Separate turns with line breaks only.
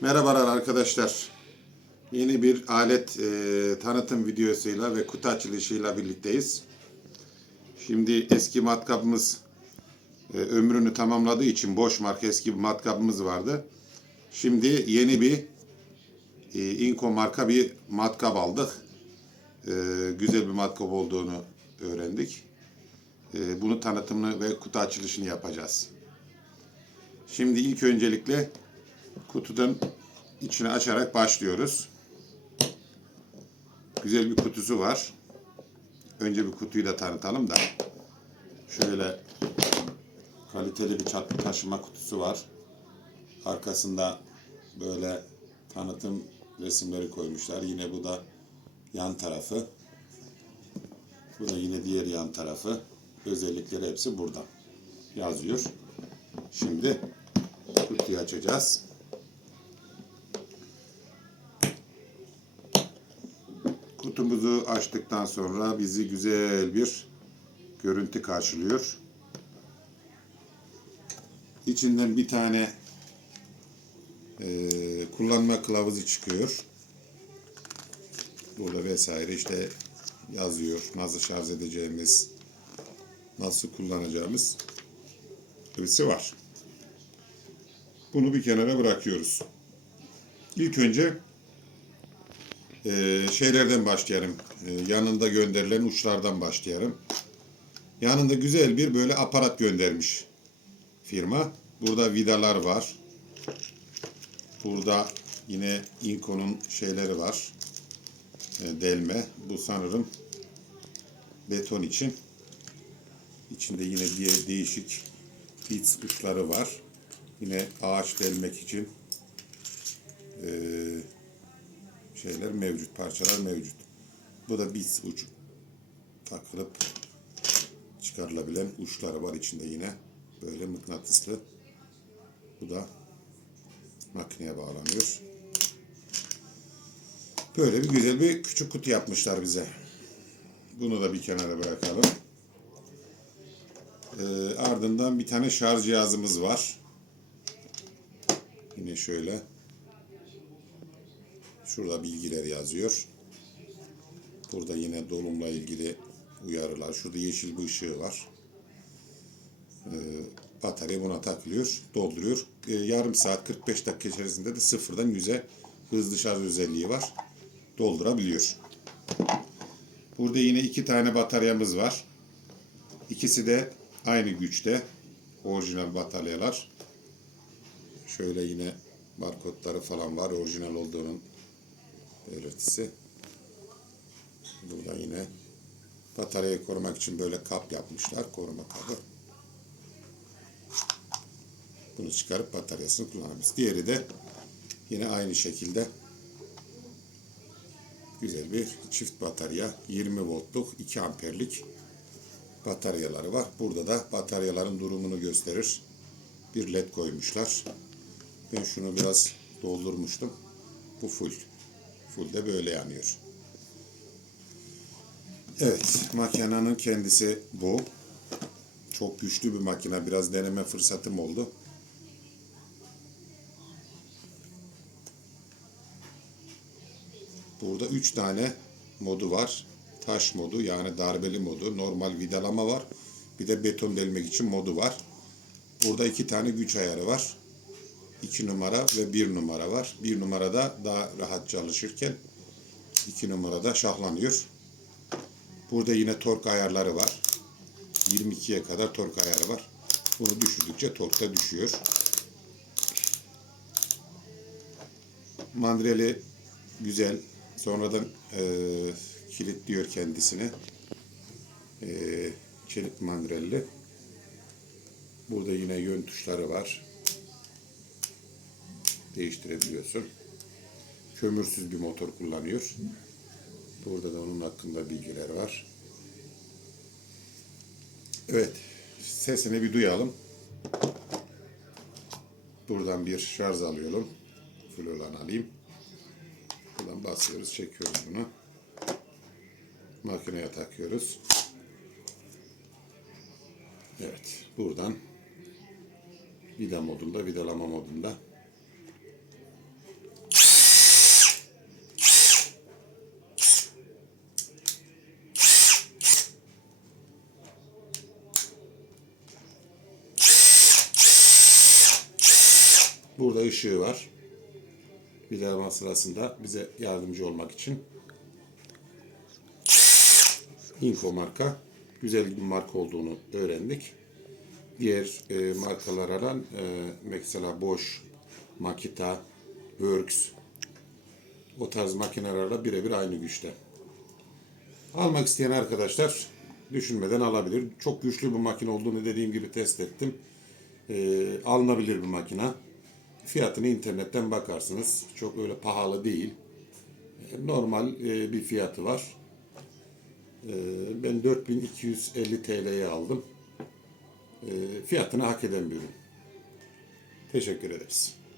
Merhabalar arkadaşlar. Yeni bir alet e, tanıtım videosuyla ve kutu açılışıyla birlikteyiz. Şimdi eski matkabımız e, ömrünü tamamladığı için boş marka eski bir matkabımız vardı. Şimdi yeni bir e, Inco marka bir matkap aldık. E, güzel bir matkap olduğunu öğrendik. E, bunu tanıtımını ve kutu açılışını yapacağız. Şimdi ilk öncelikle kutudan içini açarak başlıyoruz. Güzel bir kutusu var. Önce bir kutuyu da tanıtalım da. Şöyle kaliteli bir çatlı taşıma kutusu var. Arkasında böyle tanıtım resimleri koymuşlar. Yine bu da yan tarafı. Bu da yine diğer yan tarafı. Özellikleri hepsi burada yazıyor. Şimdi kutuyu açacağız. Kutumuzu açtıktan sonra bizi güzel bir görüntü karşılıyor. İçinden bir tane eee, kullanma kılavuzu çıkıyor. Burada vesaire işte yazıyor. Nasıl şarj edeceğimiz, nasıl kullanacağımız hepsi var. Bunu bir kenara bırakıyoruz. İlk önce ee, şeylerden başlayalım. Ee, yanında gönderilen uçlardan başlayalım. Yanında güzel bir böyle aparat göndermiş firma. Burada vidalar var. Burada yine Inco'nun şeyleri var. Ee, delme. Bu sanırım beton için. İçinde yine diğer değişik bits uçları var. Yine ağaç delmek için. Ee, şeyler mevcut, parçalar mevcut. Bu da bits uç takılıp çıkarılabilen uçları var içinde yine. Böyle mıknatıslı. Bu da makineye bağlanıyor. Böyle bir güzel bir küçük kutu yapmışlar bize. Bunu da bir kenara bırakalım. Ee, ardından bir tane şarj cihazımız var. Yine şöyle. Şurada bilgiler yazıyor. Burada yine dolumla ilgili uyarılar. Şurada yeşil bir ışığı var. Ee, batarya buna takılıyor, dolduruyor. Ee, yarım saat 45 dakika içerisinde de sıfırdan yüze hızlı şarj özelliği var. Doldurabiliyor. Burada yine iki tane bataryamız var. İkisi de aynı güçte. Orijinal bataryalar. Şöyle yine barkodları falan var. Orijinal olduğunun belirtisi. Burada yine bataryayı korumak için böyle kap yapmışlar. Koruma kabı. Bunu çıkarıp bataryasını kullanabiliriz. Diğeri de yine aynı şekilde güzel bir çift batarya. 20 voltluk 2 amperlik bataryaları var. Burada da bataryaların durumunu gösterir. Bir led koymuşlar. Ben şunu biraz doldurmuştum. Bu full. Full de böyle yanıyor. Evet, makinenin kendisi bu. Çok güçlü bir makine. Biraz deneme fırsatım oldu. Burada üç tane modu var. Taş modu yani darbeli modu, normal vidalama var. Bir de beton delmek için modu var. Burada iki tane güç ayarı var. 2 numara ve 1 numara var. 1 numarada daha rahat çalışırken 2 numarada şahlanıyor. Burada yine tork ayarları var. 22'ye kadar tork ayarı var. Bunu düşürdükçe tork da düşüyor. Mandreli güzel. Sonradan e, kilitliyor kendisini. E, kilit mandrelli. Burada yine yön tuşları var değiştirebiliyorsun. Kömürsüz bir motor kullanıyor. Burada da onun hakkında bilgiler var. Evet, sesini bir duyalım. Buradan bir şarj alıyorum. Full olan alayım. Buradan basıyoruz, çekiyoruz bunu. Makineye takıyoruz. Evet, buradan vida modunda, vidalama modunda Burada ışığı var. Vidalama sırasında bize yardımcı olmak için. Info marka. Güzel bir marka olduğunu öğrendik. Diğer e, markalara e, mesela Bosch, Makita, Works o tarz makinelerle birebir aynı güçte. Almak isteyen arkadaşlar düşünmeden alabilir. Çok güçlü bir makine olduğunu dediğim gibi test ettim. E, alınabilir bir makine. Fiyatını internetten bakarsınız. Çok öyle pahalı değil. E, normal e, bir fiyatı var. E, ben 4250 TL'ye aldım. Fiyatını hak eden bir ürün. Teşekkür ederiz.